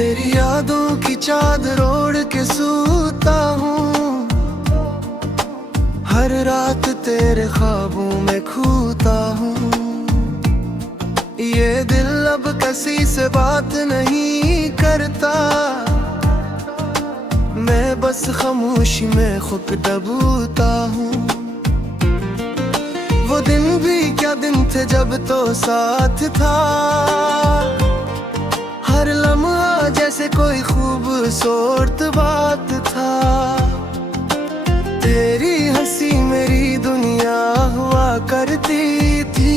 तेरी यादों की चादर ओढ़ के सूता हूँ, हर रात तेरे ख्वाबों में खूता हूँ। ये दिल अब किसी से बात नहीं करता, मैं बस खामोशी में खुद डूबता हूँ। वो दिन भी क्या दिन थे जब तो साथ था, हर लम्हा जैसे कोई खूबसूरत बात था। तेरी हंसी मेरी दुनिया हुआ करती थी,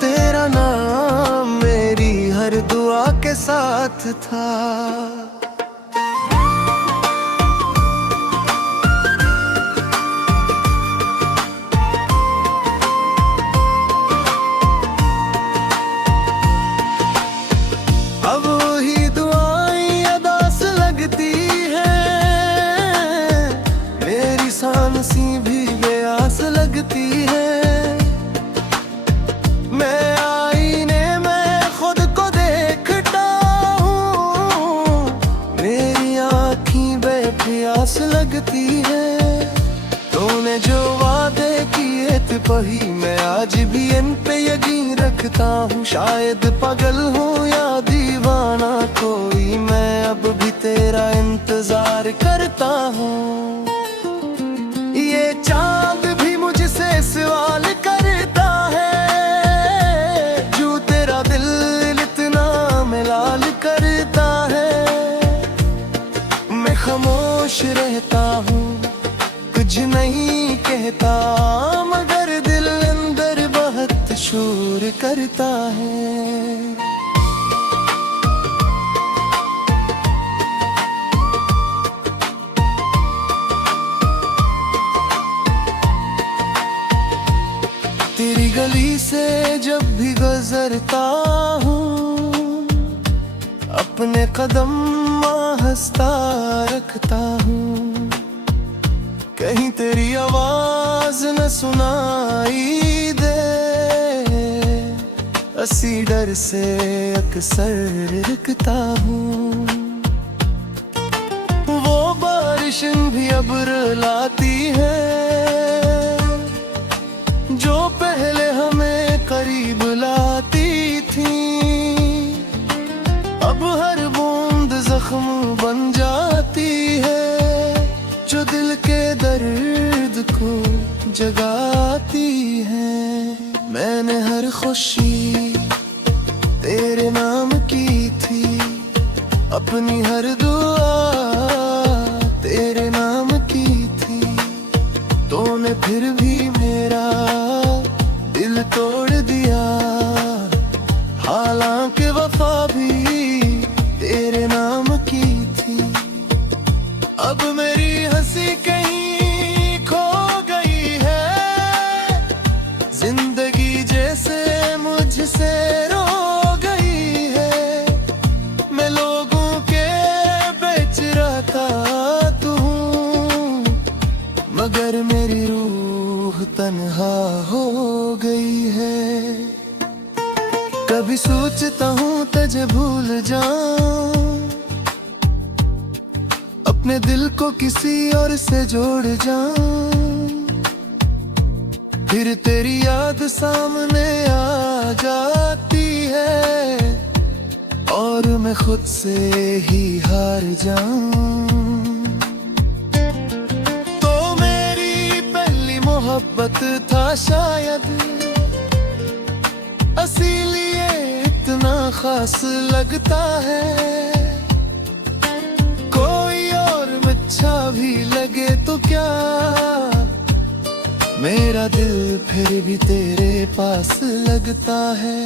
तेरा नाम मेरी हर दुआ के साथ था। अब वही दुआएं अदास लगती हैं, मेरी सांसें भी बेआस लगती है। मैं आईने में खुद को देखता हूँ, मेरी आँखें बेप्यास लगती है। तूने जो वादे किए थे वही मैं आज भी इन पे यकीन रखता हूँ। शायद पागल हूँ या दीवाना कोई, मैं अब भी तेरा इंतजार करता हूँ। ये चांद भी मुझसे सवाल करता है, जो तेरा दिल इतना मलाल करता है। मैं खामोश रहता हूँ, कुछ नहीं कहता, मगर दिल अंदर बहुत शोर करता है। तेरी गली से जब भी गुजरता हूँ, अपने कदम आहिस्ता रखता हूँ। कहीं तेरी आवाज न सुनाई दे, इसी डर से अक्सर रुकता हूँ। वो बारिश भी अब रुलाती है, जो पहले हमें करीब लाती थी। अब हर बूंद जख्म बन जाती है, जो दिल के दर्द को जगाती है। मैंने हर खुशी तेरे नाम की थी, अपनी हर दुआ तेरे नाम की थी। तूने फिर भी मेरा दिल तोड़ दिया, हालांकि वफा भी तेरे नाम की थी। अब मेरी हंसी कहीं खो गई है, जिंदगी जैसे मुझसे रो गई है। मैं लोगों के बेच रहा था तू, मगर मेरी रूह तन्हा हो गई है। कभी सोचता हूँ तुझे भूल जाऊं, अपने दिल को किसी और से जोड़ जाऊं। फिर तेरी याद सामने आ जाती है, और मैं खुद से ही हार जाऊं। तो मेरी पहली मोहब्बत था शायद, इसीलिए इतना खास लगता है। अच्छा भी लगे तो क्या, मेरा दिल फिर भी तेरे पास लगता है।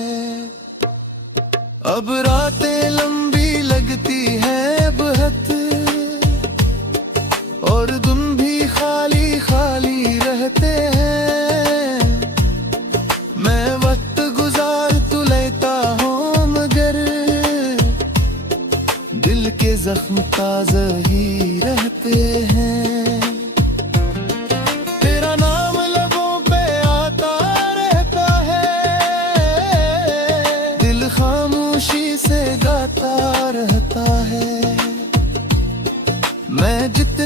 अब रातें लंबी लगती है बहुत, और दिन भी खाली खाली रहते हैं। मैं वक्त गुजार तो लेता हूँ, मगर दिल के जख्म ताज़ा ही रहते हैं। तेरा नाम लबों पे आता रहता है, दिल खामोशी से गाता रहता है।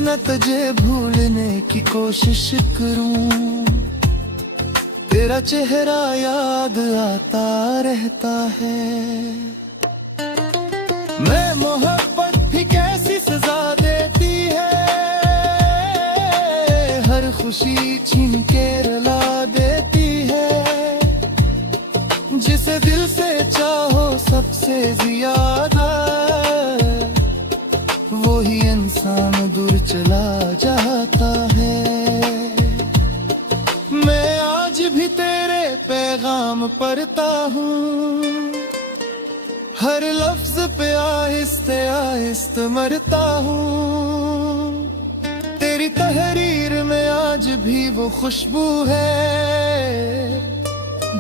न तुझे भूलने की कोशिश करूं, तेरा चेहरा याद आता रहता है। मैं मोहब्बत भी कैसी सजा देती है, हर खुशी छीन के रुला देती है। जिसे दिल से चाहो सबसे ज्यादा, वही इंसान दूर चला जाता है। मैं आज भी तेरे पैगाम पढ़ता हूँ, हर लफ्ज पे आहिस्ते आहिस्ते मरता हूँ। तेरी तहरीर में आज भी वो खुशबू है,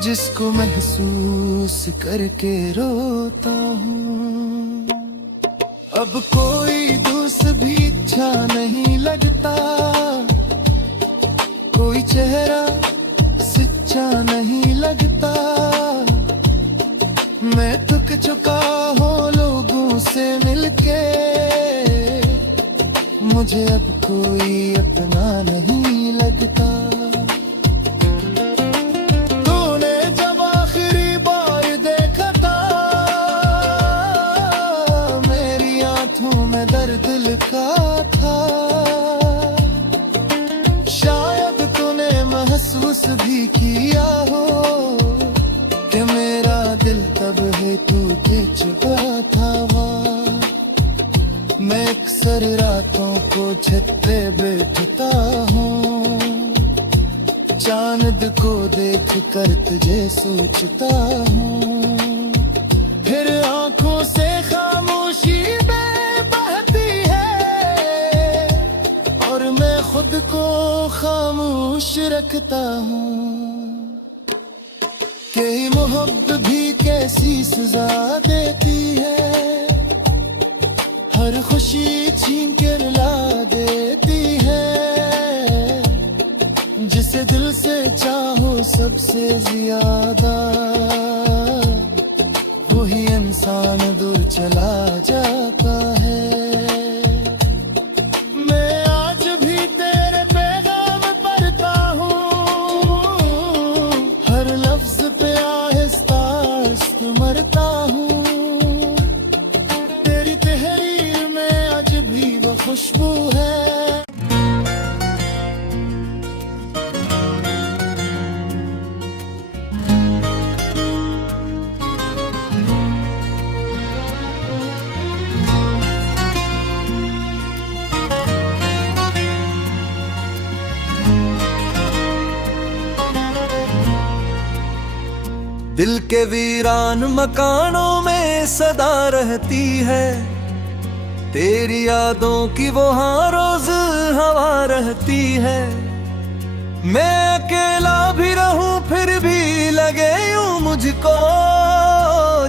जिसको महसूस करके रोता हूँ। अब कोई दूसरा भी अच्छा नहीं लगता, कोई चेहरा सच्चा नहीं लगता। मैं थक चुका हूँ लोगों से मिलके, मुझे अब कोई अपना नहीं लगता। तूने जब आखिरी बार देखा था, मेरी आंखों में दर्द लिखा था। शायद तूने महसूस भी किया हो कि मेरा दिल तब है तुझे चुका था। मैं अक्सर रातों को छत पे बैठता हूँ, चांद को देख कर तुझे सोचता हूँ। फिर आंखों से खामोशी में बहती है, और मैं खुद को खामोश रखता हूँ। कि मोहब्बत भी कैसी सजा देती है, हर खुशी छीन के रुला देती है। जिसे दिल से चाहो सबसे ज्यादा, वही इंसान दूर चला जाता है। मैं आज भी तेरे पैगाम पढ़ता हूँ, हर लफ्ज पे आहिस्ता आहिस्ता मरता हूँ। तेरी तहरीर में आज भी वो खुशबू है। दिल के वीरान मकानों में सदा रहती है, तेरी यादों की वो हाँ रोज हवा रहती है। मैं अकेला भी रहूं फिर भी लगे यूं मुझको,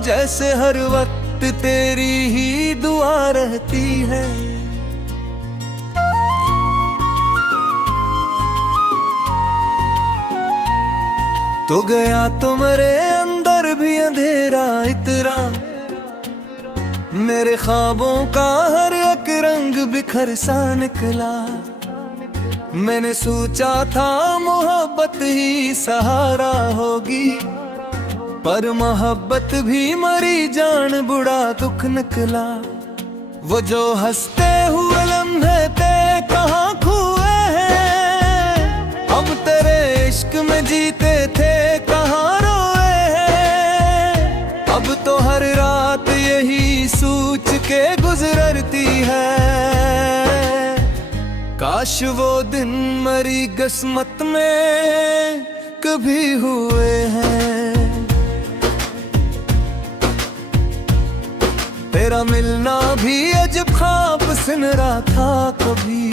जैसे हर वक्त तेरी ही दुआ रहती है। तो गया तुम्हारे अंदर भी अंधेरा इतना, मेरे ख्वाबों का हर एक रंग बिखर सा निकला। मैंने सोचा था मोहब्बत ही सहारा होगी, पर मोहब्बत भी मरी जान बुरा दुख निकला। वो जो हंसते हुए लम्हे थे कहाँ खोए हैं, हम तेरे इश्क में जीते थे कहाँ रोए हैं। अब तो हर रात यही सोच के गुजरती है, काश वो दिन मरी किस्मत में कभी हुए हैं। तेरा मिलना भी अजब ख्वाब सुनरा था कभी,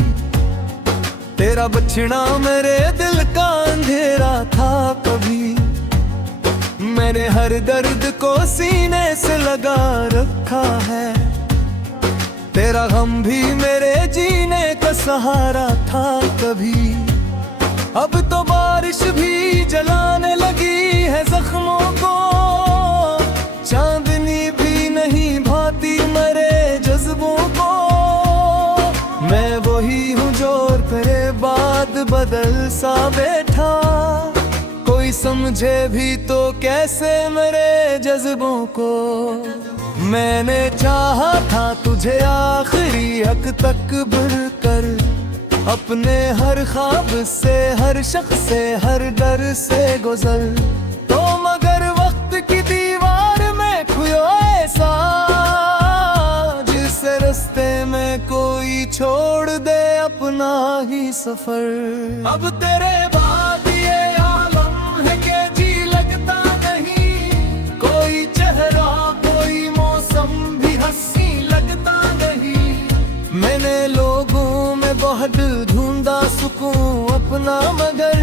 तेरा बचना मेरे दिल का अंधेरा था कभी। मैंने हर दर्द को सीने से लगा रखा है, तेरा गम भी मेरे जीने का सहारा था कभी। अब तो बारिश भी जलाने लगी है जख्मों को, चांदनी भी नहीं भाती मेरे जज्बों को। मैं वही बदल सा बैठा, कोई समझे भी तो कैसे मेरे जज्बों को। मैंने चाहा था तुझे आखिरी हक तक भरकर, अपने हर ख्वाब से, हर शख्स से, हर डर से गुजर। तो मगर वक्त की दीवार में खोया ऐसा, जिस रास्ते में कोई छोड़ दे अपना ही सफर। अब तेरे बाद ये आलम है कि जी लगता नहीं, कोई चेहरा कोई मौसम भी हंसी लगता नहीं। मैंने लोगों में बहुत ढूंढा सुकून अपना, मगर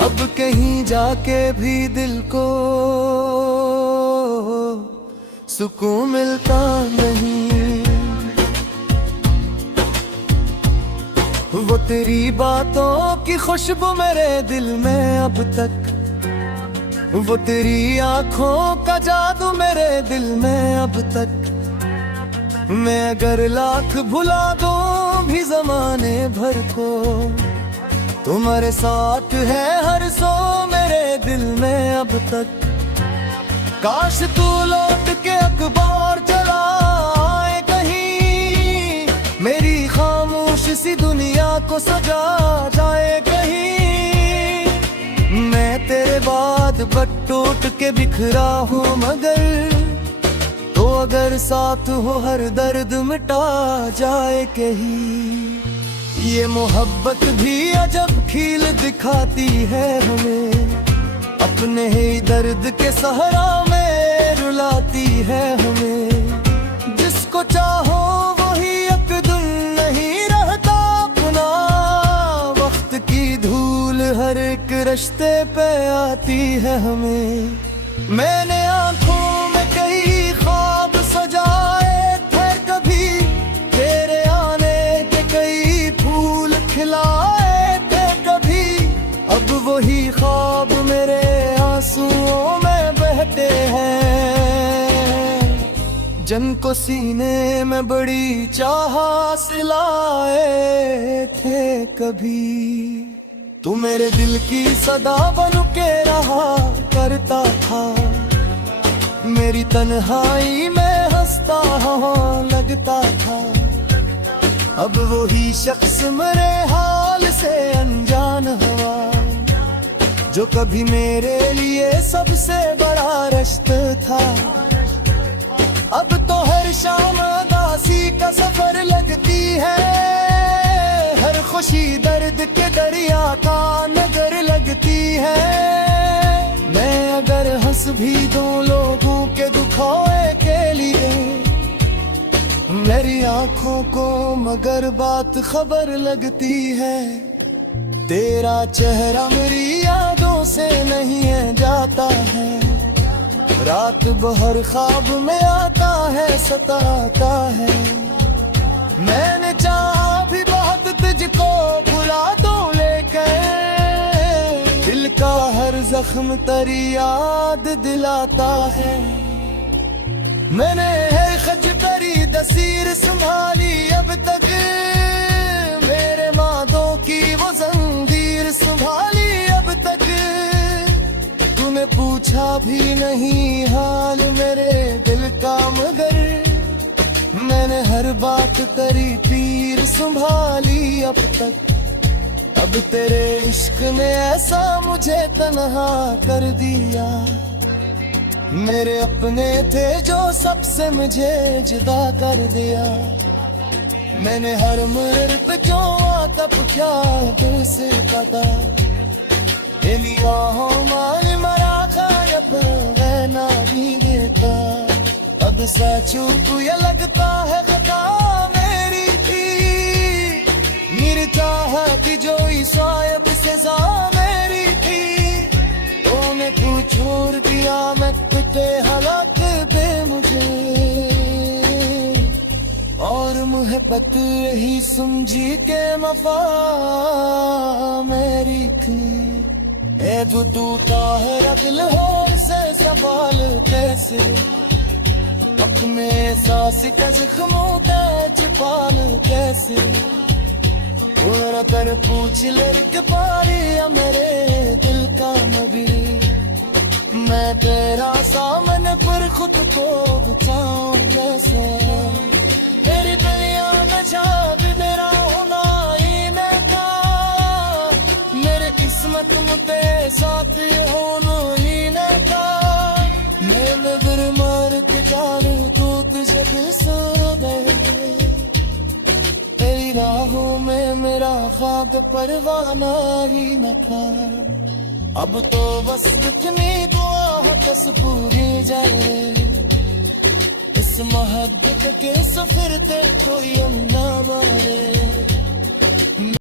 अब कहीं जाके भी दिल को सुकून मिलता नहीं। वो तेरी बातों की खुशबू मेरे दिल में अब तक, वो तेरी आंखों का जादू मेरे दिल में अब तक। मैं अगर लाख भुला दूं भी जमाने भर को, तुम्हारे साथ है हर सो मेरे दिल में अब तक। काश तू लौट के अखबार चलाए कहीं, मेरी खामोश सी दुनिया को सजा जाए कहीं। मैं तेरे बाद बट टूट के बिखरा हूँ, मगर तो अगर साथ हो हर दर्द मिटा जाए कहीं। ये मोहब्बत भी अजब खील दिखाती है हमें, अपने ही दर्द के सहारा में रुलाती है हमें। जिसको चाहो वही एक दिन नहीं रहता अपना, वक्त की धूल हर एक रिश्ते पे आती है हमें। मैंने आंखों में कई ख्वाब सजाए थे कभी, तेरे आने के कई फूल खिलाए थे कभी। अब वही ख्वाब मेरे आंसुओं में बहते हैं, जिनको सीने में बड़ी चाह से लाए थे कभी। तू मेरे दिल की सदा बन के रहा करता था, मेरी तन्हाई में हंसता लगता था। अब वही शख्स मेरे हाल से अनजान हुआ, जो कभी मेरे लिए सबसे बड़ा रिश्ता था। अब तो हर शाम उदासी का सफर लगती है, हर खुशी दर्द के दरिया का नगर लगती है। मैं अगर हंस भी दूं लोगों के दुखों के लिए, मेरी आंखों को मगर बात खबर लगती है। तेरा चेहरा मेरी यादों से नहीं है जाता है, रात भर ख्वाब में आता है सताता है। मैंने चाहा भी बहुत तुझको भुला दूं, लेकर दिल का हर जख्म तेरी याद दिलाता है। मैंने है खज करी दसीर संभाली अब तक, मेरे मादों की वो जंजीर संभाली अब तक। तूने पूछा भी नहीं हाल मेरे दिल का, मगर मैंने हर बात करी पीर संभाली अब तक। अब तेरे इश्क ने ऐसा मुझे तन्हा कर दिया, मेरे अपने थे जो सबसे मुझे जुदा कर दिया। मैंने हर मुड़ पे क्यों आतप क्या दिल से पता, तेरी आहों मार मरा गायब है ना भी देता। अब सचूक ये लगता है खता मेरी थी, मेरी चाहत जो शायद सजा मेरी थी। तूने तू छोड़ दिया मैं पिटे हालात पे मुझे, और मोहब्बत ही समझी के वफा मेरी थी। ए जो टूटा है दिल हो से सवाल कैसे, अपने सांस के जख्मों का छुपाल कैसे। और कर पूछ लड़के पारी या मेरे दिल का नबी, मैं तेरा सामने पर खुद को बचाऊं कैसे। तेरी दुनिया में जब मेरा होना ही न था, मेरे किस्मत में तेरे साथ होना ही न था। मैं नजर मार के जाने तो तुझे सो गए, तेरी राहों में मेरा ख्वाब परवाना ही न था। अब तो बस इतनी दुआ है बस पूरी जाए, इस मोहब्बत के सफर पे कोई ना मारे।